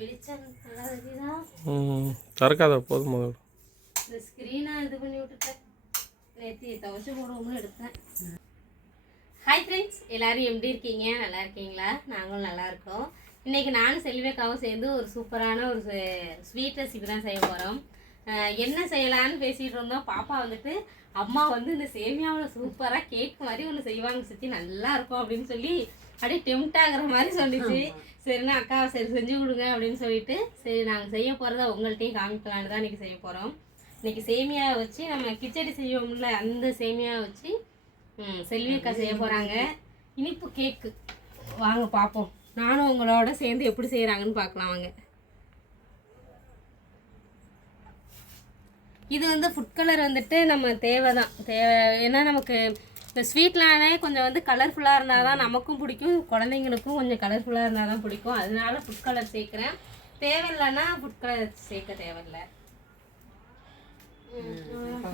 வெளிச்சம் நல்லா தெரியுதா ம் திறக்காத போதும் முதல்ல. இந்த ஸ்க்ரீனை இது பண்ணி விட்டுட்டேன். நேற்று துவச்சி போடுவோம்னு எடுத்தேன். ஹாய் ஃப்ரெண்ட்ஸ் எல்லாரும் எப்படி இருக்கீங்க? நல்லா இருக்கீங்களா? நாங்களும் நல்லா இருக்கோம். இன்னைக்கு நானும் செல்வியக்காவும் சேர்ந்து ஒரு சூப்பரான ஒரு ஸ்வீட் ரெசிபி தான் செய்ய போகிறோம் என்ன செய்யலான்னு பேசிகிட்டு இருந்தோம். பாப்பா வந்துட்டு அம்மா வந்து இந்த சேமியாவில் சூப்பராக கேக் மாதிரி ஒன்று செய்வாங்க சுற்றி நல்லா இருக்கும் அப்படின்னு சொல்லி அப்படியே டெம்ட் ஆகுற மாதிரி சொல்லிச்சு. சரிண்ணா அக்கா சரி செஞ்சு கொடுங்க அப்படின்னு சொல்லிட்டு சரி நாங்கள் செய்ய போகிறத உங்கள்கிட்டையும் காமிக்கலான்னு தான் இன்றைக்கி செய்ய போகிறோம் இன்றைக்கி சேமியா வச்சு நம்ம கிச்சடி செய்வோம்ல அந்த சேமியா வச்சு செல்வி அக்கா செய்ய போகிறாங்க இனிப்பு கேக்கு. வாங்க பார்ப்போம் நானும் உங்களோட சேர்ந்து எப்படி செய்கிறாங்கன்னு பார்க்கலாம் வாங்க. இது வந்து ஃபுட் கலர் வந்துட்டு நம்ம தேவை தான் தேவை ஏன்னா நமக்கு இந்த ஸ்வீட்லானே கொஞ்சம் வந்து கலர்ஃபுல்லாக இருந்தால் தான் நமக்கும் பிடிக்கும். குழந்தைங்களுக்கும் கொஞ்சம் கலர்ஃபுல்லாக இருந்தால் தான் பிடிக்கும். அதனால ஃபுட் கலர் சேர்க்குறேன். தேவையில்லைன்னா ஃபுட் கலர் சேர்க்க தேவையில்லை.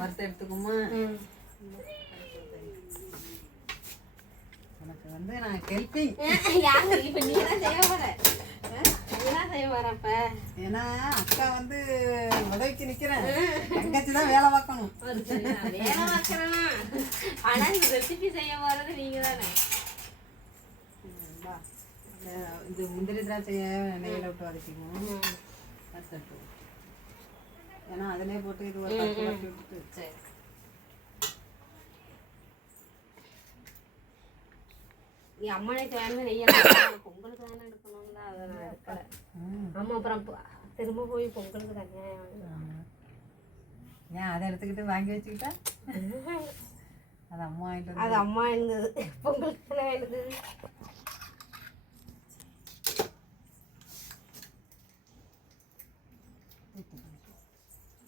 வறுத்து எடுத்துக்குமா? எனக்கு வந்து நான் ஹெல்ப்பிங் யாரு நீ தான் செய்ய போற அப்ப ஏன்னா அக்கா வந்து உதவிக்கு நிக்கிறேன். தங்கச்சி தான் வேலை பார்க்கணும். வேலை பார்க்கறேனா ஆனா இந்த ரெசிபி செய்ய போறது நீங்க தானே. இது முந்திரி திராட்சைய நெய்யில் விட்டு வதக்கிக்கணும் ஏன்னா அதிலே போட்டு இது ஒரு தட்டு வறுத்து விட்டுட்டு. சரி. நீ அம்மனுக்கு வேணும் நெய்ய பொங்கலுக்கு தானே எடுக்கணும்ல அதை நான் எடுக்கல ம். ஆமா அப்புறம் ப- திரும்ப போய் பொங்கலுக்கு தனியா வாங்கணும். ஏன் அதை எடுத்துக்கிட்டு வாங்கி வச்சுக்கிட்டா அது அம்மா வாங்கிட்டு வந்து அது அம்மா இருந்தது பொங்கலுக்கு தானே இருந்தது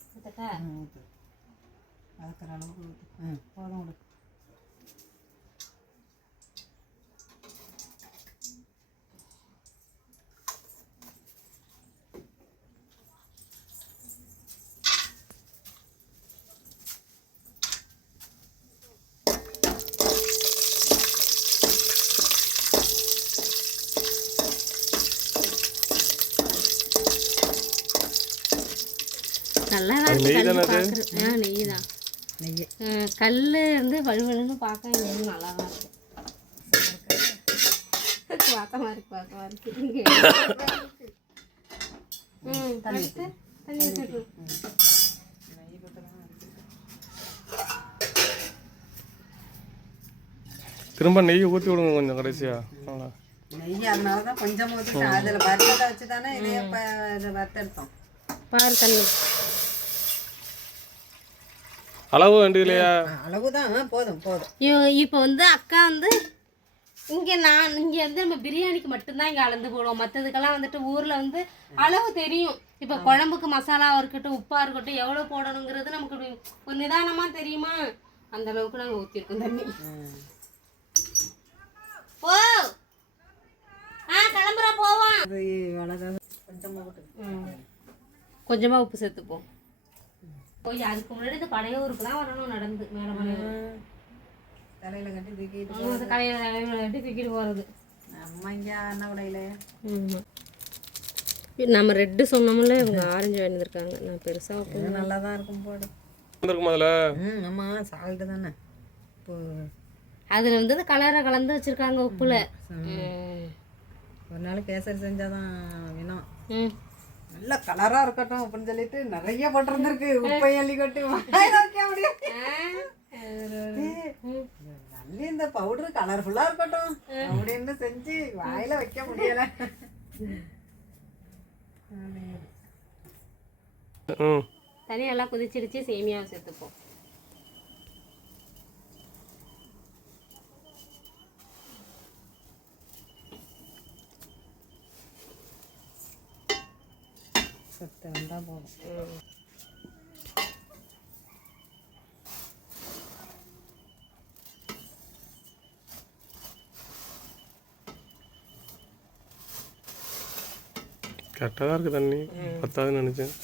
ஊத்தட்டா? ம், ஊத்து வதக்கிற அளவுக்கு ஊத்து ம் போதும் விடு நல்லா தான் இருக்கு நெய் கல்லு தானே அது? பார்க்கறது. ஆ நெய் தான். நெய். கல் வந்து வலுவலுன்னு பார்க்க நெய் நல்லா தான் இருக்கு. ம் அடுத்து தண்ணி திரும்ப நெய் ஊற்றி விடுங்க கொஞ்சம் கடைசியா. நெய் அதனால தான் கொஞ்சம் ஊற்றிட்டேன் அதில் வச்சு தானே இதையே வறுத்தெடுத்தோம். பாரு தண்ணி. அளவு வேண்டியது இல்லையா? அளவு தான் போதும் போதும். இப்போ வந்து அக்கா வந்து இங்கே நான் இங்கே வந்து நம்ம பிரியாணிக்கு மட்டும்தான் இங்கே அளந்து போடுவோம். மற்றதுக்கெல்லாம் வந்துட்டு ஊரில் வந்து அளவு தெரியும். இப்போ குழம்புக்கு மசாலாவாக இருக்கட்டும் உப்பாக இருக்கட்டும் எவ்வளோ போடணுங்கிறது நமக்கு ஒரு நிதானமாக தெரியுமா? அந்த அளவுக்கு நாங்கள் ஊற்றிருக்கோம் தண்ணி. ஓ ஆ கிளம்புறா போவோம். கொஞ்சமாக உப்பு சேர்த்துப்போம். போய் அதுக்கு முன்னாடி இந்த பழையூருக்கு தான் வரணும் நடந்து மேலே தலையில் கட்டி தூக்கிட்டு கடையில் கட்டி தூக்கிட்டு போகிறது நம்ம இங்கே அண்ணா உடையில. நம்ம ரெட்டு சொன்னோம்ல இவங்க ஆரஞ்சு வாங்கியிருக்காங்க நான் பெருசாக நல்லா தான் இருக்கும் போடு. வந்துருக்கும் அதில்? ம் ஆமாம் சால்ட்டு தானே. இப்போ அதில் வந்து இந்த கலரை கலந்து வச்சுருக்காங்க உப்புல. ஒரு நாள் கேசரி செஞ்சால் தான் வேணும். ம். நல்ல கலராக இருக்கட்டும் அப்படின்னு சொல்லிட்டு நிறைய போட்டிருந்துருக்கு. உப்பை அள்ளி கொட்டி வாயில வைக்க முடியும். நல்ல இந்த பவுடர் கலர்ஃபுல்லாக இருக்கட்டும் அப்படின்னு செஞ்சு வாயில வைக்க முடியல. ம். தண்ணி நல்லா கொதிச்சிடுச்சு சேமியாவை சேர்த்துப்போம். சத்து வந்தால் போதும். கரெக்டாக தான் இருக்குது தண்ணி. பத்தாதுன்னு நினச்சேன்.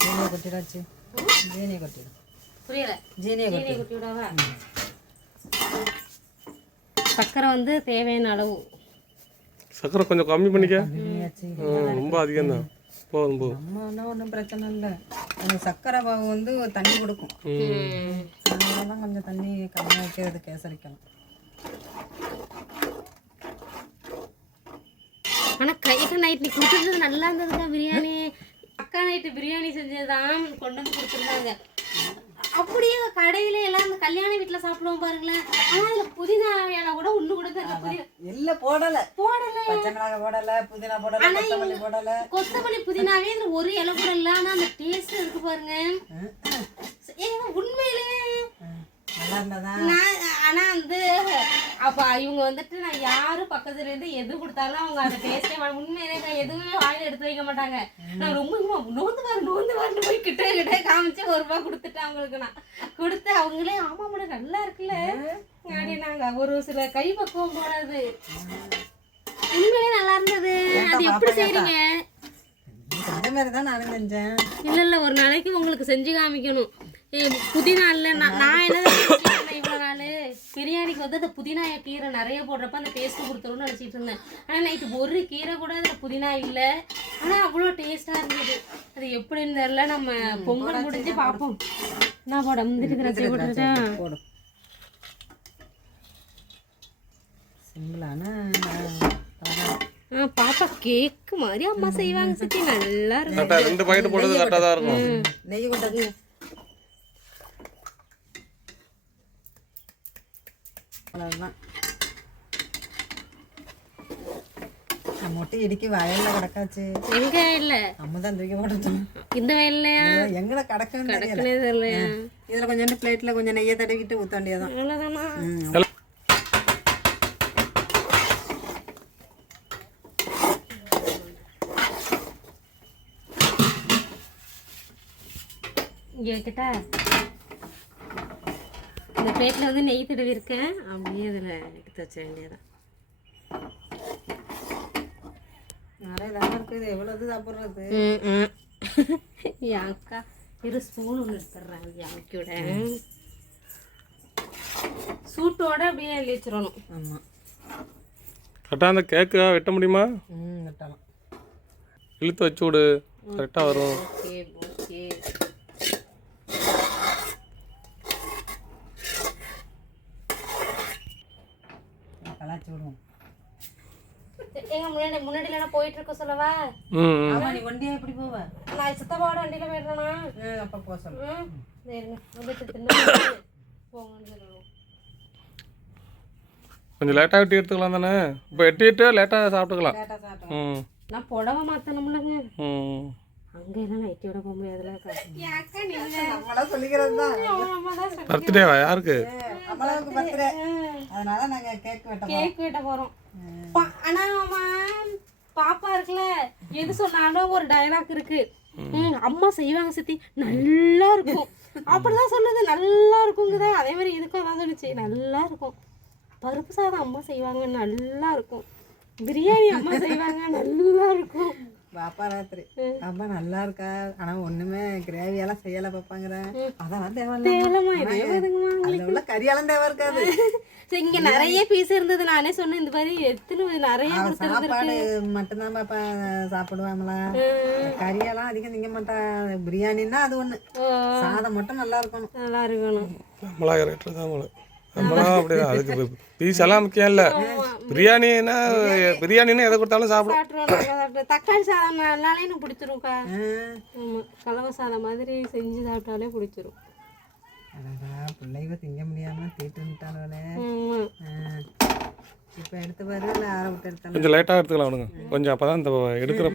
ஜீனியை கொட்டிடாச்சு. ஜீனியை கொட்டிடும் புரியல. ஜீனியை ஜீனியை குட்டி. விடவா சர்க்கரை வந்து தேவையான அளவு. சக்கரை கொஞ்சம் கம்மி பண்ணிக்க. ரொம்ப அதிகம் தான் போதும் போதும். நம்ம ஒன்றும் பிரச்சனை இல்லை. அந்த சர்க்கரை பாவு வந்து தண்ணி கொடுக்கும். ம். அதனால தான் கொஞ்சம் தண்ணி கம்மியாக வைக்கிறது கேசரிக்கணும் ஆனா கைக்கு நைட் நீ கொடுத்துருந்தது நல்லா இருந்ததுக்கா பிரியாணி? அக்கா நைட்டு பிரியாணி செஞ்சதுதான் கொண்டு வந்து கொடுத்துருந்தாங்க. அப்படியே கடையில எல்லாம் இந்த கல்யாண வீட்டுல சாப்பிடுவோம் பாருங்களேன். ஆனா அதுல புதினா இலை கூட ஒண்ணு கூட தெரியல புதினா இல்லை போடலை. போடல பச்சை மிளகாய் போடலை புதினா போடலை கொத்தமல்லி போடலை. கொத்தமல்லி புதினாவே இதுல ஒரு இலை கூட இல்ல ஆனா அந்த டேஸ்ட் இருக்கு பாருங்க. ஏங்க உண்மையிலேயே ஆனா வந்து அப்ப இவங்க வந்துட்டு நான் யாரு பக்கத்துல இருந்து எது கொடுத்தாலும் அவங்க அந்த டேஸ்டே உண்மையிலே எதுவுமே வாயில எடுத்து வைக்க மாட்டாங்க. நான் ரொம்ப நோந்து பாரு நோந்து பாருன்னு போய் கிட்ட கிட்ட காமிச்சு ஒரு ரூபாய் கொடுத்துட்டேன் அவங்களுக்கு நான். கொடுத்து அவங்களே ஆமா மேடம் நல்லா இருக்குல்ல. அப்படின்னாங்க ஒரு சில கை பக்குவம் போடாது. உண்மையிலே நல்லா இருந்தது. அது எப்படி செய்றீங்க? அந்த மாதிரி தான் நானும் செஞ்சேன். இல்ல இல்ல ஒரு நாளைக்கு உங்களுக்கு செஞ்சு காமிக்கணும். புதினா இல்ல நான் நான் என்ன இவ்வளோ நாள்? பிரியாணிக்கு வந்து அந்த புதினா கீரை நிறைய போடுறப்ப அந்த டேஸ்ட் கொடுத்துரும்னு நினச்சிட்டு இருந்தேன். ஆனால் நைட்டு ஒரு கீரை கூட அதில் புதினா இல்லை. ஆனால் அவ்வளோ டேஸ்ட்டாக இருந்தது. அது எப்படின்னு தெரியல. நம்ம பொங்கல் முடிஞ்சு பார்ப்போம் என்ன போட முந்திரி திராட்சை போட்டுட்டா போடு. சிம்பிளான பலகாரம். ஆ பாப்பா கேக்கு மாதிரி அம்மா செய்வாங்க சித்தி. நல்லா இருக்கும் ரெண்டு பாக்கெட் போட்டது கரெக்டாக தான் இருக்கும். நெய் கொண்டது அவ்வளோதான் இடிக்கி வயல்ல கிடக்காச்சு. எங்க இல்லை நம்ம தான் தூக்கி போட்டுட்டோம் இந்த வயல்லையா? எங்கட கிடக்குன்னு தெரியல. இதுல கொஞ்சோண்டு பிளேட்ல கொஞ்சம் நெய்யை தடவிட்டு ஊத்த வேண்டியதான் அவ்வளோதானா இங்கே கிட்ட இந்த பிளேட்டில் வந்து நெய் தடவி இருக்கேன் அப்படியே அதில் எடுத்து வச்ச வேண்டியதான் நிறைய தானே இருக்குது. எவ்வளவு சாப்பிட்றது? என் அக்கா இரு ஸ்பூன் ஒன்று எடுத்துடுறேன் யாக்கியோட சூட்டோட அப்படியே அள்ளி வச்சிடணும். ஆமா. கரெக்டாக அந்த கேக்கா வெட்ட முடியுமா? ம் வெட்டலாம். இழுத்து வச்சு விடு. கரெக்டாக வரும். கலாச்சி விடுவோம் எங்க முன்னாடி முன்னாடி போயிட்டு இருக்க சொல்லவா. ஆமா நீ வண்டியா எப்படி போவ? நான் சித்தப்பாவோட வண்டியில போயிடுறேனா? அப்ப போ சொல்லு. சரிங்க போங்கன்னு கொஞ்சம் லேட்டாக வெட்டி எடுத்துக்கலாம் தானே? இப்போ வெட்டிட்டு லேட்டாக சாப்பிட்டுக்கலாம். ம். நான் புடவை மாற்றணும்லங்க ம். அங்க எல்லாம் நைட்டியோட போக முடியாதுல சொல்லிக்கிறது தான் பர்த்டேவா யாருக்கு? நம்மளுக்கு பர்த்டே அதனால நாங்க கேக் வெட்டோம் கேக் வெட்ட போறோம். பா- ஆனா அம்மா பாப்பா இருக்குல்ல எது சொன்னாலும் ஒரு டயலாக் இருக்கு. அம்மா செய்வாங்க சித்தி நல்லா இருக்கும். அப்படிதான் சொல்லுது நல்லா இருக்குங்குதா? அதே மாதிரி இதுக்கும் அதான் சொல்லுச்சு நல்லா இருக்கும். பருப்பு சாதம் அம்மா செய்வாங்க நல்லா இருக்கும். பிரியாணி அம்மா செய்வாங்க நல்லா இருக்கும். பாப்பா ராத்திரி. அம்மா நல்லா இருக்கா? ஆனா ஒண்ணுமே கிரேவி எல்லாம் செய்யல பாப்பாங்கிற. அதெல்லாம் அதுல உள்ள கறியெல்லாம் தேவை இருக்காது. இங்க நிறைய பீஸ் இருந்தது. நானே சொன்னேன் இந்த மாதிரி எத்தனை நிறைய சாப்பாடு மட்டும்தான் பாப்பா சாப்பிடுவாங்களா? கறியெல்லாம் அதிகம் திங்க மாட்டா. பிரியாணின்னா அது ஒண்ணு. சாதம் மட்டும் நல்லா இருக்கணும். நல்லா இருக்கணும். நம்மளா கரெக்டாக தான் நம்மளாம் அப்படிதான். அதுக்கு பீஸ் எல்லாம் முக்கியம் இல்லை பிரியாணின்னா பிரியாணின்னா எதை கொடுத்தாலும் சாப்பிடும். தக்காளி எனக்கு பிடிச்சிரும்க்கா. கலவை சாதம் மாதிரி செஞ்சு சாப்பிட்டாலே பிடிச்சிரும். திங்க முடியாம தீட்டுட்டாலே இப்போ எடுத்து பாரு கொஞ்சம் லேட்டாக எடுத்துக்கலாம் விடுங்க கொஞ்சம் அப்போ தான் இந்த எடுக்கிற